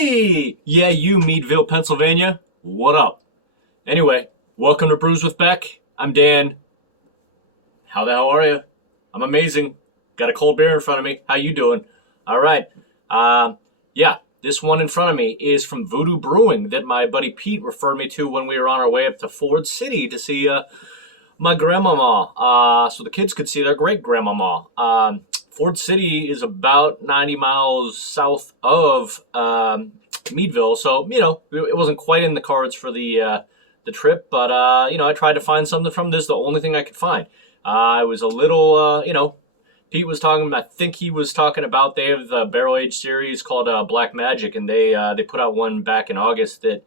Hey! Yeah, you, Meadville, Pennsylvania. What up? Anyway, welcome to Brews with Beck. I'm Dan. How the hell are you? I'm amazing. Got a cold beer in front of me. How you doing? All right. Yeah, this one in front of me is from Voodoo Brewing that my buddy Pete referred me to when we were on our way up to Ford City to see my grandmama. So the kids could see their great-grandmama. Ford City is about 90 miles south of Meadville, so, it wasn't quite in the cards for the trip, but, I tried to find something from this, the only thing I could find. I was a little, Pete was talking, I think he was talking about, they have the barrel-aged series called Black Magic, and they put out one back in August that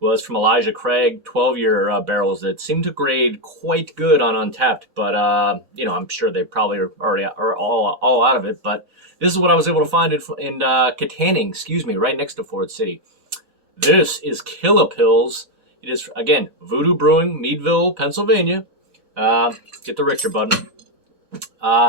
was from Elijah Craig, 12-year barrels that seemed to grade quite good on Untapped, but, I'm sure they probably are all out of it, but this is what I was able to find in Katanning, right next to Ford City. This is Killapilz. It is, again, Voodoo Brewing, Meadville, Pennsylvania. Get the Richter button.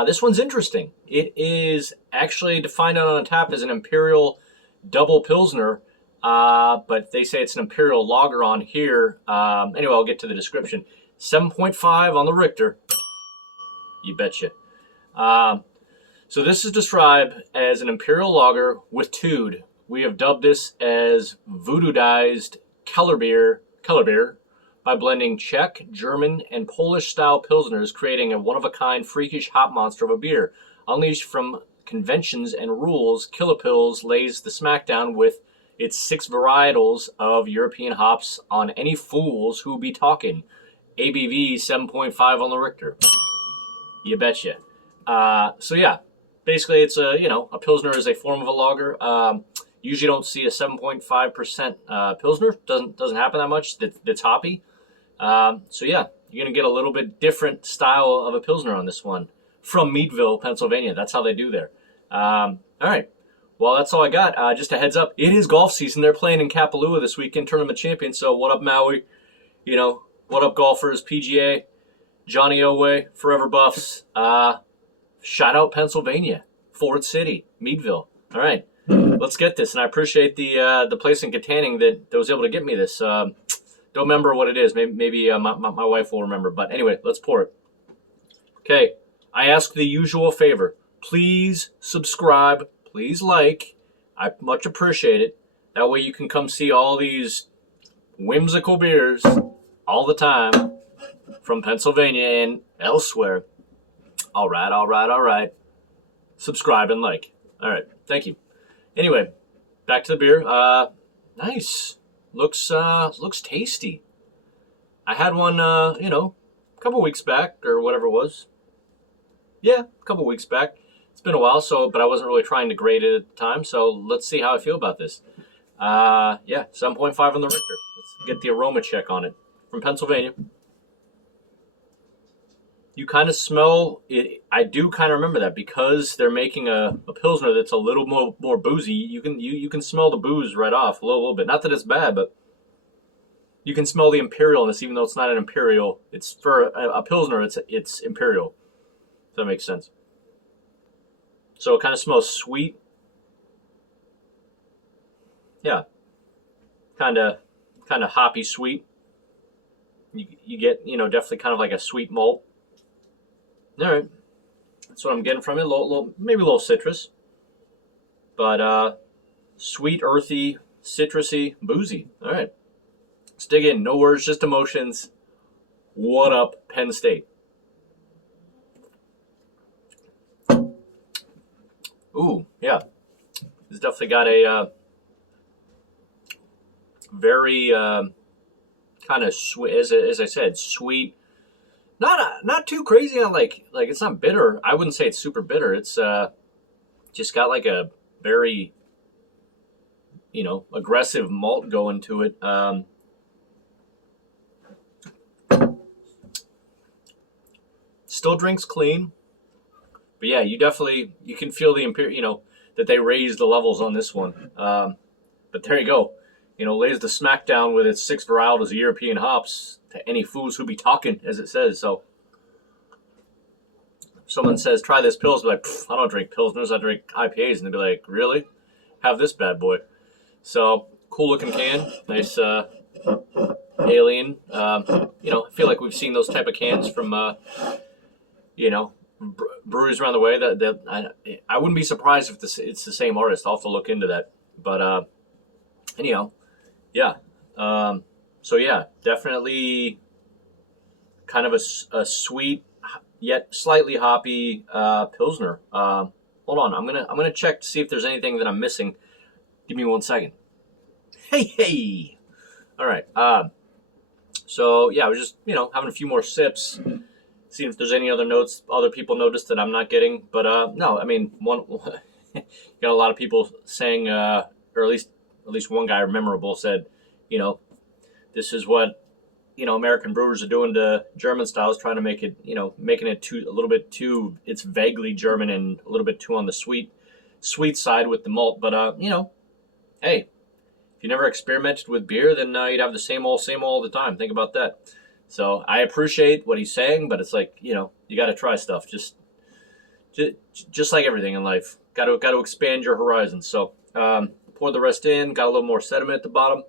This one's interesting. It is actually defined on Untapped as an Imperial Double Pilsner, but they say it's an Imperial Lager on here. Anyway, I'll get to the description. 7.5 on the Richter. You betcha. So this is described as an Imperial Lager with Tude. We have dubbed this as Voodoo-dized Keller beer by blending Czech, German, and Polish-style pilsners, creating a one-of-a-kind, freakish hop monster of a beer. Unleashed from conventions and rules, Killapilz lays the smackdown with its 6 varietals of European hops on any fools who be talking. ABV 7.5 on the Richter. You betcha. So yeah, basically it's a Pilsner is a form of a lager. Usually don't see a 7.5% Pilsner. Doesn't happen that much. That's hoppy. So yeah, you're going to get a little bit different style of a Pilsner on this one from Meadville, Pennsylvania. That's how they do there. All right. Well, that's all I got. Just a heads up, it is golf season. They're playing in Kapalua this weekend, Tournament Champions. So what up, Maui? What up, golfers, PGA, Johnny Oway, Forever Buffs. Shout out Pennsylvania, Ford City, Meadville. All right, let's get this. And I appreciate the place in Katanning that was able to get me this. Don't remember what it is. Maybe my wife will remember. But anyway, let's pour it. Okay, I ask the usual favor. Please subscribe. Please like. I much appreciate it. That way you can come see all these whimsical beers all the time from Pennsylvania and elsewhere. All right. Subscribe and like. All right, thank you. Anyway, back to the beer. Nice. Looks tasty. I had one, a couple weeks back or whatever it was. Yeah, a couple weeks back. It's been a while, but I wasn't really trying to grade it at the time, so let's see how I feel about this. Yeah, 7.5 on the Richter. Let's get the aroma check on it. From Pennsylvania. You kind of smell it. I do kind of remember that because they're making a Pilsner that's a little more boozy. You can smell the booze right off a little bit. Not that it's bad, but you can smell the Imperialness, even though it's not an Imperial. It's for a Pilsner. It's Imperial. If that makes sense. So it kind of smells sweet. Yeah. Kind of hoppy sweet. You get, definitely kind of like a sweet malt. All right. That's what I'm getting from it. Maybe a little citrus. But sweet, earthy, citrusy, boozy. All right. Let's dig in. No words, just emotions. What up, Penn State? Ooh, yeah. It's definitely got a very kind of sweet, as I said, sweet. Not too crazy. Like it's not bitter. I wouldn't say it's super bitter. It's just got like a very aggressive malt going to it. Still drinks clean. But yeah, you can feel the that they raised the levels on this one. But there you go. Lays the smackdown with its 6 varietals of European hops to any fools who be talking, as it says. So if someone says, try this Pils, be like, I don't drink Pilsners, I drink IPAs. And they'd be like, really? Have this bad boy. So cool looking can, nice alien. I feel like we've seen those type of cans from breweries around the way. I wouldn't be surprised if it's the same artist. I'll have to look into that. But anyhow, yeah. So yeah, definitely kind of a sweet yet slightly hoppy pilsner. Hold on, I'm gonna check to see if there's anything that I'm missing. Give me 1 second. Hey. All right. So yeah, I was just having a few more sips, seeing if there's any other notes other people noticed that I'm not getting. But no, I mean one. Got a lot of people saying, or at least one guy memorable said, this is what American brewers are doing to German styles, trying to make it making it a little bit too. It's vaguely German and a little bit too on the sweet side with the malt. But hey. If you never experimented with beer, then you'd have the same old all the time. Think about that. So I appreciate what he's saying, but it's like, you got to try stuff. Just like everything in life, got to expand your horizons. So pour the rest in. Got a little more sediment at the bottom.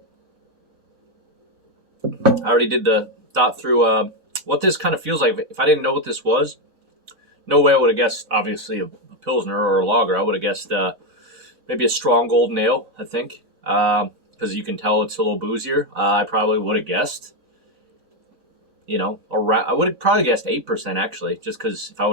I already did the dot through what this kind of feels like. If I didn't know what this was, no way I would have guessed. Obviously, a pilsner or a lager. I would have guessed maybe a strong golden ale. I think. Because you can tell it's a little boozier. I probably would have guessed, around. I would have probably guessed 8% actually, just because if that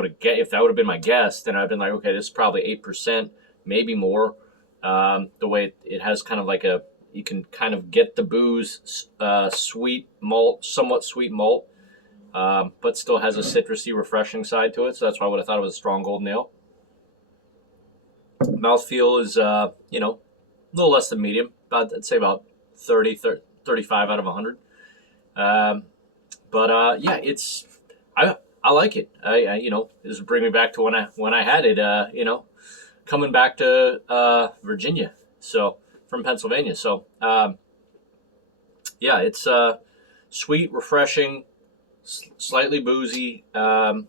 would have been my guess, then I'd been like, okay, this is probably 8%, maybe more. The way it has kind of like you can kind of get the booze, sweet malt, somewhat sweet malt, but still has a citrusy, refreshing side to it. So that's why I would have thought it was a strong golden ale. Mouthfeel is, a little less than medium. I'd say about 35 out of 100. But yeah, I like it. This would bring me back to when I had it. Coming back to Virginia, so from Pennsylvania. So yeah, it's sweet, refreshing, slightly boozy. Maybe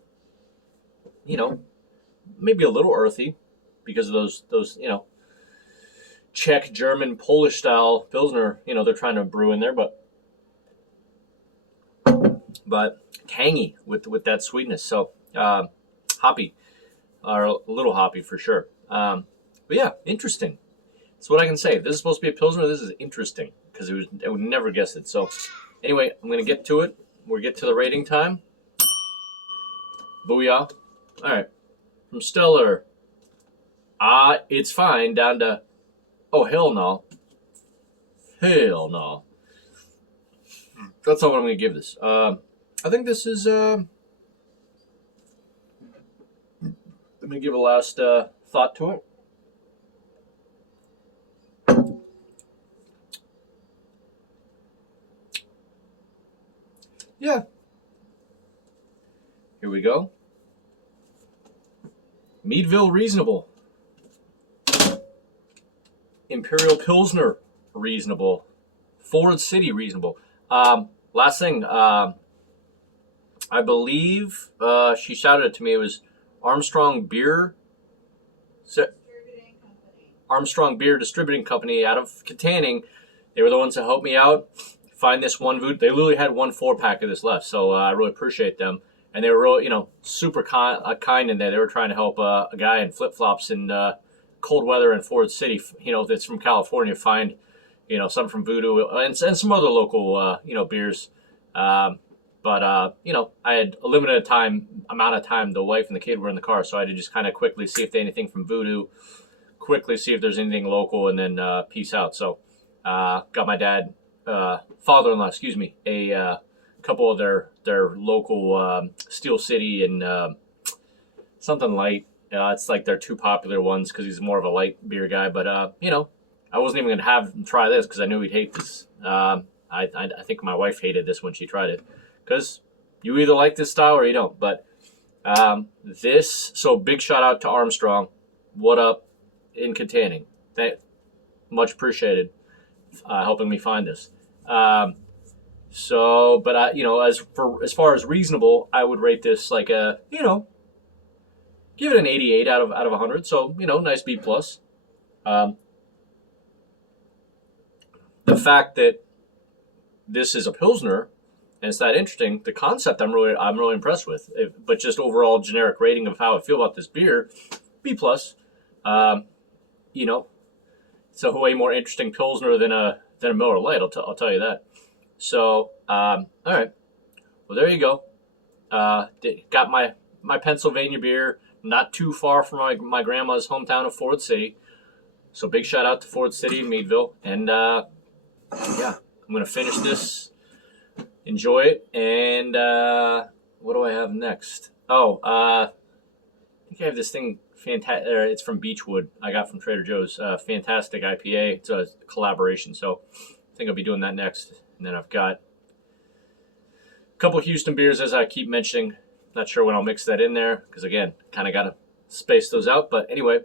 a little earthy because of those Czech, German, Polish style Pilsner, they're trying to brew in there, but tangy with that sweetness. So hoppy, or a little hoppy for sure. But yeah, interesting. That's what I can say. If this is supposed to be a Pilsner, this is interesting because I would never guess it. So anyway, I'm going to get to it. We'll get to the rating time. Booyah. All right. From Stellar, it's fine, down to, oh, hell no. Hell no. That's not what I'm going to give this. I think this is, let me give a last thought to it. Yeah. Here we go. Meadville reasonable. Imperial Pilsner reasonable. Ford City reasonable. Last thing, I believe she shouted it to me. It was Armstrong Beer Distributing Company out of Katanning. They were the ones that helped me out find this one Voodoo. They literally had 1 4-pack of this left, so I really appreciate them. And they were really, super kind in there. They were trying to help a guy in flip-flops in cold weather in Ford City, that's from California, find, something from Voodoo and some other local, beers. But I had a limited amount of time. The wife and the kid were in the car, so I had to just kind of quickly see if there's anything from Voodoo, quickly see if there's anything local, and then peace out. So got my dad, father-in-law, excuse me, a couple of their local Steel City and something light. It's like their 2 popular ones because he's more of a light beer guy. But I wasn't even gonna have him try this because I knew he'd hate this. I think my wife hated this when she tried it because you either like this style or you don't. But so big shout out to Armstrong. What up in Katanning? Much appreciated helping me find this. But as far as reasonable, I would rate this like a give it an 88 out of 100. So nice B plus. the fact that this is a Pilsner and it's that interesting, the concept I'm really impressed with. But just overall generic rating of how I feel about this beer, B plus. You know, it's a way more interesting Pilsner than a Miller Lite. I'll tell you that. So all right, well there you go. Got my Pennsylvania beer, not too far from my grandma's hometown of Ford City. So big shout out to Ford City and Meadville. And yeah, I'm gonna finish this, enjoy it, and what do I have next? Oh, I think I have this thing. It's from Beechwood. I got from Trader Joe's. Fantastic IPA. It's a collaboration, so I think I'll be doing that next. And then I've got a couple Houston beers, as I keep mentioning. Not sure when I'll mix that in there because again, kind of got to space those out. But anyway,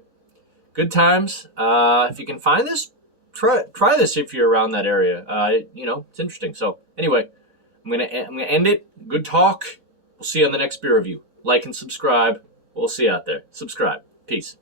good times. If you can find this, try this if you're around that area. It's interesting. So anyway, I'm gonna end it. Good talk. We'll see you on the next beer review. Like and subscribe. We'll see you out there. Subscribe. Peace.